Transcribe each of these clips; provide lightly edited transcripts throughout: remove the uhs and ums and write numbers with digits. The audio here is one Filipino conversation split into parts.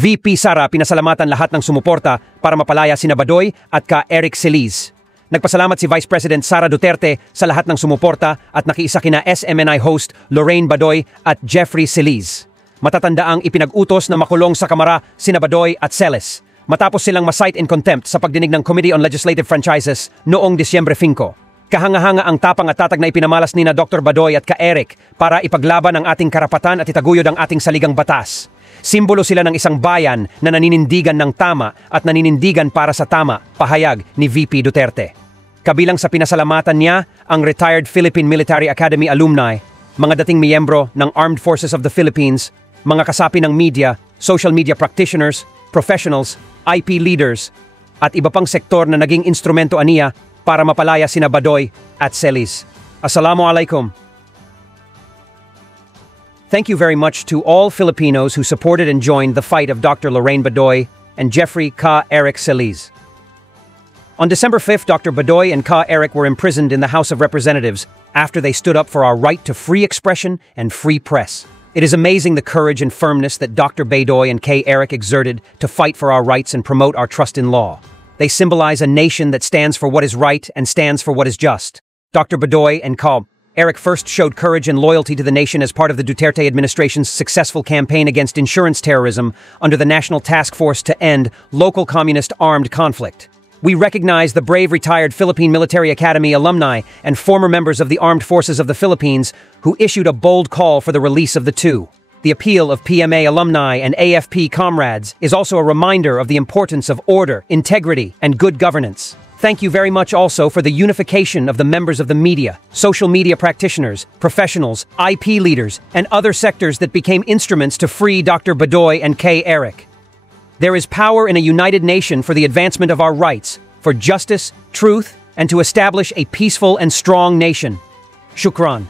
VP Sara pinasalamatan lahat ng sumuporta para mapalaya sina Badoy at ka Eric Celiz. Nagpasalamat si Vice President Sara Duterte sa lahat ng sumuporta at nakiisa kina SMNI host Lorraine Badoy at Jeffrey Celiz. Matatanda ang ipinag-utos na makulong sa kamara sina Badoy at Celis matapos silang ma-cite in contempt sa pagdinig ng Committee on Legislative Franchises noong Disyembre 5. Kahanga-hanga ang tapang at tatag na ipinamalas nina Dr. Badoy at ka Eric para ipaglaban ang ating karapatan at itaguyod ang ating saligang batas. Simbolo sila ng isang bayan na naninindigan ng tama at naninindigan para sa tama, pahayag ni VP Duterte. Kabilang sa pinasalamatan niya ang retired Philippine Military Academy alumni, mga dating miyembro ng Armed Forces of the Philippines, mga kasapi ng media, social media practitioners, professionals, IP leaders, at iba pang sektor na naging instrumento aniya para mapalaya sina Badoy at Celiz. Assalamualaikum. Thank you very much to all Filipinos who supported and joined the fight of Dr. Lorraine Badoy and Jeffrey Ka Eric Celiz. On December 5th, Dr. Badoy and Ka Eric were imprisoned in the House of Representatives after they stood up for our right to free expression and free press. It is amazing the courage and firmness that Dr. Badoy and K. Eric exerted to fight for our rights and promote our trust in law. They symbolize a nation that stands for what is right and stands for what is just. Dr. Badoy and Ka Eric first showed courage and loyalty to the nation as part of the Duterte administration's successful campaign against insurance terrorism under the National Task Force to End Local Communist Armed Conflict. We recognize the brave retired Philippine Military Academy alumni and former members of the Armed Forces of the Philippines who issued a bold call for the release of the two. The appeal of PMA alumni and AFP comrades is also a reminder of the importance of order, integrity, and good governance. Thank you very much also for the unification of the members of the media, social media practitioners, professionals, IP leaders, and other sectors that became instruments to free Dr. Badoy and K. Eric. There is power in a united nation for the advancement of our rights, for justice, truth, and to establish a peaceful and strong nation. Shukran.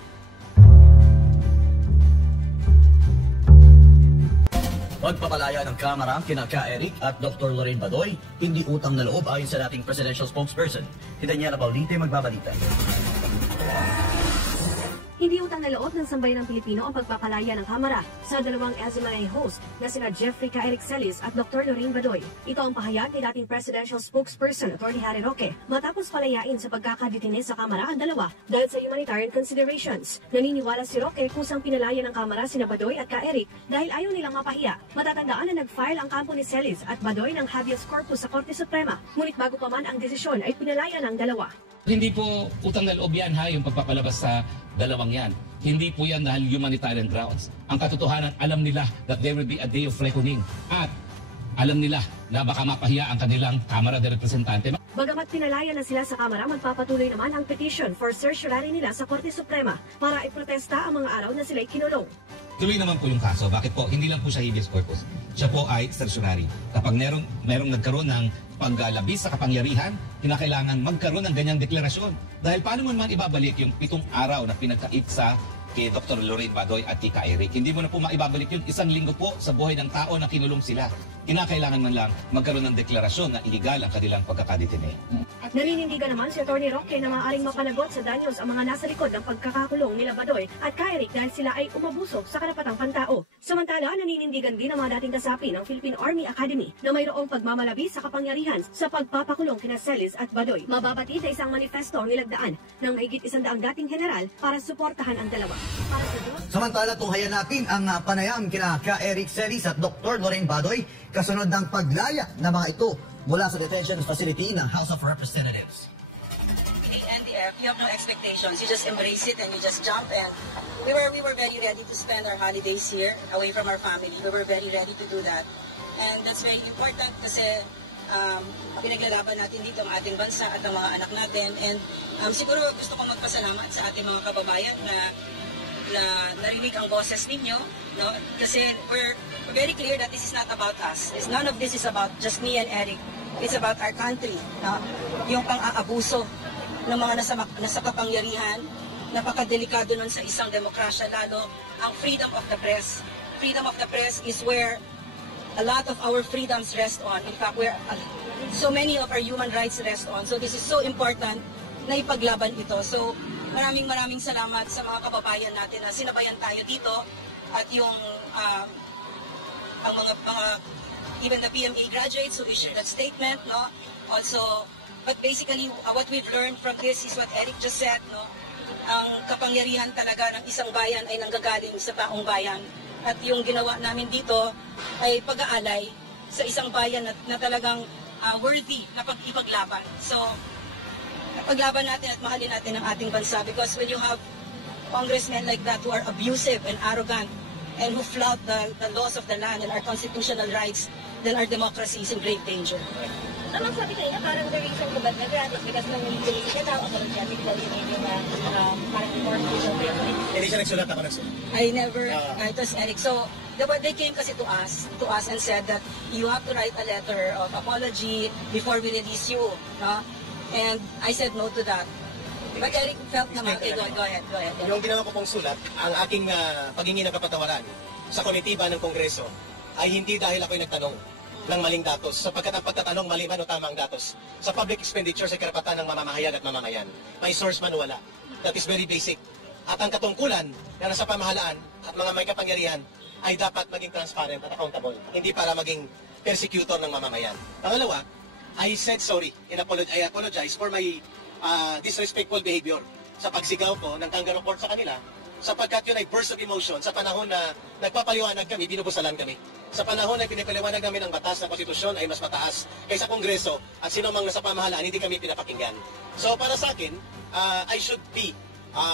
Pagpapalaya ng Kamara kina Ka Eric at Dr. Lorraine Badoy, hindi utang na loob ayon sa dating presidential spokesperson. Si Daniela Baulite magbabalita. Hindi utang na loob ng sambayanang Pilipino ang pagpapalaya ng Kamara sa dalawang SMNI host na sina Jeffrey Ka Eric Celiz at Dr. Lorraine Badoy. Ito ang pahayag ni dating presidential spokesperson Atty. Harry Roque matapos palayain sa pagkakadetine sa Kamara ang dalawa dahil sa humanitarian considerations. Naniniwala si Roque kusang pinalaya ng Kamara sina Badoy at Ka Eric dahil ayaw nilang mapahiya. Matatandaan na nag-file ang kampo ni Celiz at Badoy ng habeas corpus sa Korte Suprema. Ngunit bago pa man ang desisyon ay pinalaya ng dalawa. Hindi po utang na loob yan ha, yung pagpapalabas sa dalawang yan. Hindi po yan dahil humanitarian grounds. Ang katotohanan, alam nila that there will be a day of reckoning. At alam nila na baka mapahiya ang kanilang Kamara de Representante. Bagamat pinalaya na sila sa Kamara, magpapatuloy naman ang petition for certiorari nila sa Korte Suprema para iprotesta ang mga araw na sila'y kinulong. Tuloy naman po yung kaso. Bakit po? Hindi lang po siya habeas corpus. Siya po ay certiorari. Kapag merong nagkaroon ng paglalabis sa kapangyarihan, kinakailangan magkaroon ng ganyang deklarasyon. Dahil paano mo naman ibabalik yung 7 araw na pinagkait sa kay Dr. Lorraine Badoy at kay Ka Eric? Hindi mo na po maibabalik yun 1 linggo po sa buhay ng tao na kinulong sila. Kinakailangan man lang magkaroon ng deklarasyon na iligal ang kanilang pagkakadetine. Naninindigan naman si Atty. Roque na maaaring mapanagot sa danyos ang mga nasa likod ng pagkakakulong nila Badoy at Ka Eric dahil sila ay umabusok sa karapatang pantao. Samantala, naninindigan din ang mga dating kasapi ng Philippine Army Academy na mayroong pagmamalabi sa kapangyarihan sa pagpapakulong kina Celiz at Badoy. Mababatid na isang manifesto ang nilagdaan ng mahigit 100 dating general para suportahan ang dalawa. Samantala, tunghayan natin ang panayam kina Ka Eric Celiz at Dr. Lorraine Badoy kasunod ng paglaya ng mga ito mula sa detention facility ng House of Representatives. NDF, you have no expectations. You just embrace it and you just jump. And we were very ready to spend our holidays here away from our family. We were very ready to do that. And that's very important kasi pinaglalaban natin dito ang ating bansa at ang mga anak natin. And siguro gusto kong magpasalamat sa ating mga kababayan na narinig ang boses ninyo, no? Kasi we're very clear that this is not about us. None of this is about just me and Eric. It's about our country, no? Yung pang-aabuso ng mga nasa kapangyarihan, napakadelikado nun sa isang demokrasya, lalo ang freedom of the press. Freedom of the press is where a lot of our freedoms rest on. In fact, where so many of our human rights rest on. So this is so important na ipaglaban ito. So maraming salamat sa mga kababayan natin na sinabayan tayo dito at yung ang mga even the PMA graduates who issued that statement, no? Also, but basically, what we've learned from this is what Eric just said, no? Ang kapangyarihan talaga ng isang bayan ay nanggagaling sa taong bayan. At yung ginawa namin dito ay pag-aalay sa isang bayan na talagang worthy na ipaglaban. So, paglaban natin at mahalin natin ang ating bansa because when you have congressmen like that who are abusive and arrogant and who flout the laws of the land and our constitutional rights, then our democracy is in grave danger. Naman sabi kanina, parang the reason ko ba't nag-grant is because nang nililis ka daw, apologetic daw yung parang information. Hindi siya nagsulat, ako nagsulat. I never, it was Eric. So, they came kasi to us and said that you have to write a letter of apology before we release you. No? And I said no to that. But Eric felt naman, okay, go ahead. Yung ginawa ko pong sulat, ang aking paghingi ng kapatawaran sa komitiba ng Kongreso ay hindi dahil ako'y nagtanong ng maling datos, sapagkat ang pagtatanong mali man o tama ang datos. Sa public expenditure sa karapatan ng mamamahayan at mamamayan, may source man o wala. That is very basic. At ang katungkulan na nasa pamahalaan at mga may kapangyarihan ay dapat maging transparent at accountable, hindi para maging persecutor ng mamamayan. Pangalawa, I said sorry. I apologize for my disrespectful behavior sa pagsigaw ko ng kangaroo court sa kanila, sapagkat yun ay burst of emotion sa panahon na nagpapaliwanag kami, binubusalan kami. Sa panahon na pinipaliwanag namin ang batas ng konstitusyon ay mas mataas kaysa Kongreso at sino mang nasa pamahalaan, hindi kami pinapakinggan. So para sa akin, I should be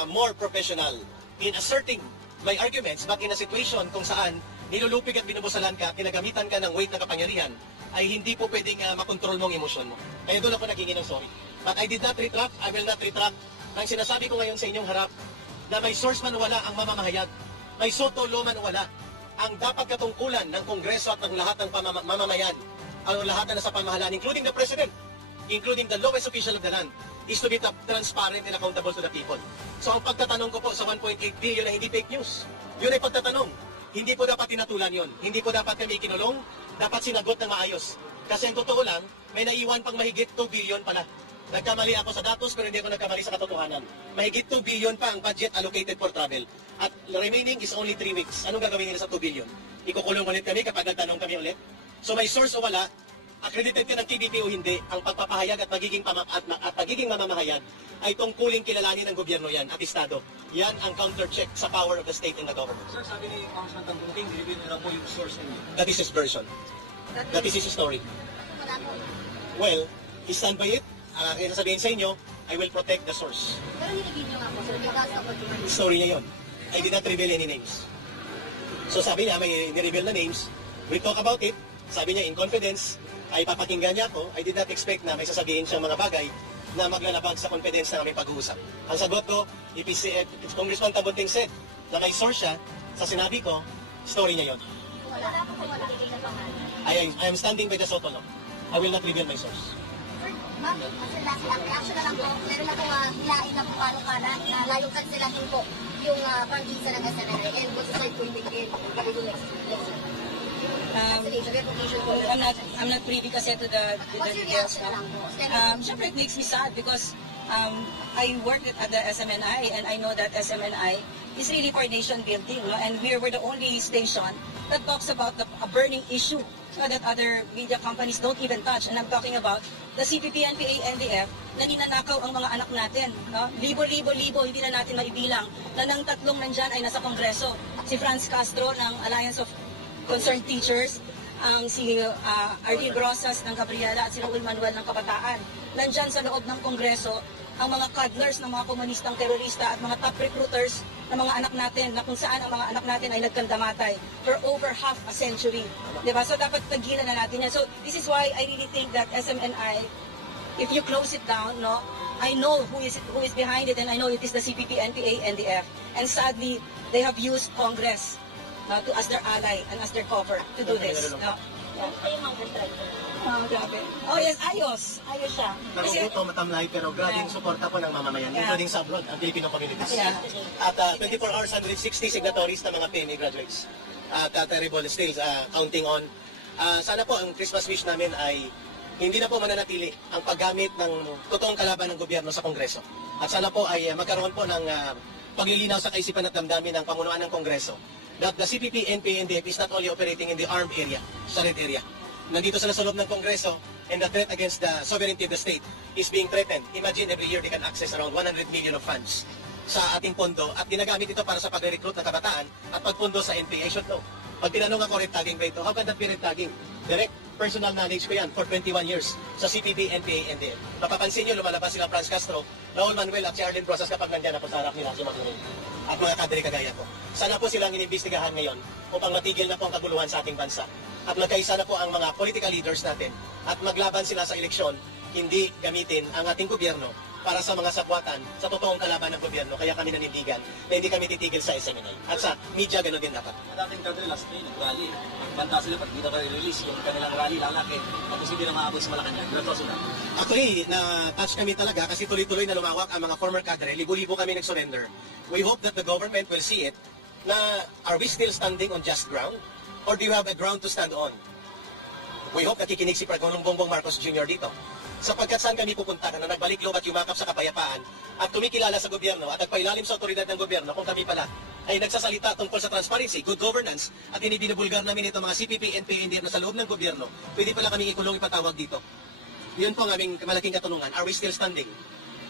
more professional in asserting my arguments, but in a situation kung saan nilulupig at binubusalan ka, kinagamitan ka ng weight na kapangyarihan, ay hindi po pwedeng makontrol mong emosyon mo. Kaya doon ako naghingi ng sorry. But I did not retract, I will not retract. Ang sinasabi ko ngayon sa inyong harap, na may source man wala ang mamamahayag, may sotolo man wala, ang dapat katungkulan ng Kongreso at ng lahat ng mamamayan, ang lahat na nasa pamahalaan, including the President, including the lowest official of the land, is to be transparent and accountable to the people. So ang pagtatanong ko po sa 1.8 billion na hindi fake news, yun ay pagtatanong. Hindi po dapat tinatulan yun. Hindi po dapat kami kinulong, dapat sinagot ng maayos. Kasi ang totoo lang, may naiwan pang mahigit 2 billion pala. Nagkamali ako sa datos pero hindi ako nagkamali sa katotohanan. Mahigit 2 billion pa ang budget allocated for travel. At remaining is only 3 weeks. Anong gagawin nila sa 2 billion? Ikukulong ulit kami kapag nagtanong kami ulit? So may source o wala, accredited ka ng KBP o hindi, ang pagpapahayag at pagiging mamamahayag ay tungkuling kilalanin ng gobyerno yan at Estado. Yan ang counter-check sa power of the state and the government. Sir, sabi ni Congressman Tanggunting, i-reveal nila po yung source ninyo. That is his version. That is his story. Well, he stand by it. Kaya sabihin sa inyo, I will protect the source. Pero nilibig nyo nga po, sir, because of what you were Story niya yun. I did not reveal any names. So sabi niya, may ni-reveal na names. We talk about it. Sabi niya, in confidence, ay papakinggan niya ako. I did not expect na may sasabihin siyang mga bagay na maglalabag sa confidence na aming pag-uusap. Ang sagot ko, if Congressman Tabunting said na may source siya, sa sinabi ko, story niya yun. wala po kung matigil na pangalan. I am standing by the SOTO law. I will not reveal my source. Ma'am, kasi last reaction na lang po, meron akong hilain na po paano ka na layong kanselahin po yung pangisa ng SMNI and kung sa side po ibigin kami yung next election. Cancellation, revocation po. I'm not privy kasi to the What's your details. reaction na lang po? Siyempre, it makes me sad because I worked at the SMNI and I know that SMNI is really for nation building. No? And we were the only station that talks about a burning issue that other media companies don't even touch. And I'm talking about the CPP, NPA, NDF na ninanakaw ang mga anak natin. No? Libo, hindi na natin maibilang. Na ng tatlong nandyan ay nasa Kongreso. Si Franz Castro ng Alliance of Concerned Teachers, si Arlene Rosas ng Gabriela at si Raul Manuel ng Kabataan. Nandyan sa loob ng Kongreso ang mga cuddlers ng mga komunistang terorista at mga top recruiters ng mga anak natin na kung saan ang mga anak natin ay nagkandamatay for over half a century. Diba? So dapat tagilan na natin yan. So this is why I really think that SMNI, if you close it down, no, I know who is behind it and I know it is the CPP, NPA, NDF. And sadly, they have used Congress as their ally and as their cover to do this. No? Kayo mga striker. Grabe. Oh yes, ayos. Ayos siya. Nakukuto, matamlay, pero grabing suporta po ng mamamayan, including sa abroad, ang Filipino communities. Yeah. At 24 hours, 160 signatories na mga PMA graduates. At terrible still counting on. Sana po ang Christmas wish namin ay hindi na po mananatili ang paggamit ng totoong kalaban ng gobyerno sa Kongreso. At sana po ay magkaroon po ng paglilinaw sa kaisipan at damdamin ng pamunuan ng Kongreso that the CPP, NPA, NDF is not only operating in the armed area, sa red area. nandito sila sa loob ng Kongreso and the threat against the sovereignty of the state is being threatened. Imagine every year they can access around 100 million of funds sa ating pondo at ginagamit ito para sa pag-recruit ng kabataan at pagpondo sa NPA. I should know. Pag tinanong ako red tagging ba ito, how can that be red tagging? Direct personal knowledge ko yan for 21 years sa CPB, NPA, NDF. Mapapansin nyo, lumalabas sila Franz Castro, Raul Manuel at si Arlene Rosas kapag nandyan ako sa harap nila, si Manuel at mga kadre kagaya ko. Sana po silang inimbestigahan ngayon upang matigil na po ang kaguluhan sa ating bansa. At magkaisa na po ang mga political leaders natin at maglaban sila sa eleksyon, hindi gamitin ang ating gobyerno para sa mga sabwatan sa totoong kalaban ng gobyerno. Kaya kami nanindigan na hindi kami titigil sa SMNI. At sa media, gano'n din dapat. Dating kadre last day, nag-rally. Banta sila pag dito pa release yung kanilang rally lalaki. Tapos hindi na maabot sa Malacanang. Grabe sila. Actually, na-touch kami talaga kasi tuloy-tuloy na lumawak ang mga former cadre. Libo-libo kami nag-surrender. We hope that the government will see it na are we still standing on just ground? Or do you have a ground to stand on? We hope nakikinig si Pangulong Bongbong Marcos Jr. dito. Sapagkat saan kami pupunta na nagbalik loob at yumakap sa kapayapaan at kumikilala sa gobyerno at nagpailalim sa otoridad ng gobyerno kung kami pala ay nagsasalita tungkol sa transparency, good governance at binibulgar namin itong mga CPP, NPA, NDF na sa loob ng gobyerno, pwede pala kami ikulong ipatawag dito. Yun po ang aming malaking katanungan. Are we still standing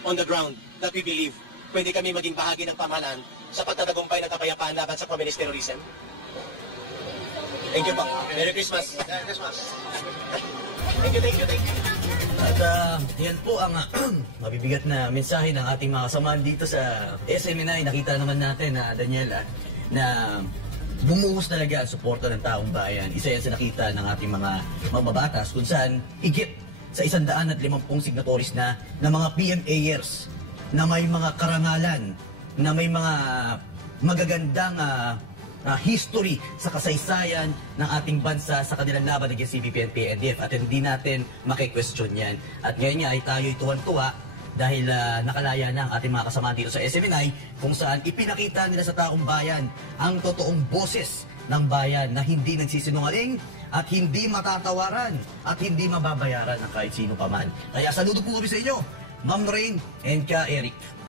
on the ground that we believe pwede kami maging bahagi ng pamahalaan sa pagtatagumpay ng kapayapaan laban sa communist terrorism? Thank you po. Merry Christmas. Merry Christmas. Thank you, thank you, thank you. At yan po ang mabibigat na mensahe ng ating mga kasamahan dito sa SMNI. Nakita naman natin na Daniela na bumuhos talaga ang suporta ng taong bayan. Isa yan sa nakita ng ating mga mambabatas kung saan higit sa 150 signatories na mga PMAers na may mga karangalan, na may mga magagandang history sa kasaysayan ng ating bansa sa kanilang laban against CPP, NPA, NDF at hindi natin maki-question yan. At ngayon nga ay tayo'y tuwan-tuwa dahil nakalaya na ang ating mga kasama dito sa SMNI kung saan ipinakita nila sa taong bayan ang totoong boses ng bayan na hindi nagsisinungaling at hindi matatawaran at hindi mababayaran ng kahit sino pa man. Kaya saludo po kami sa inyo, Ma'am Lorraine and Ka Eric.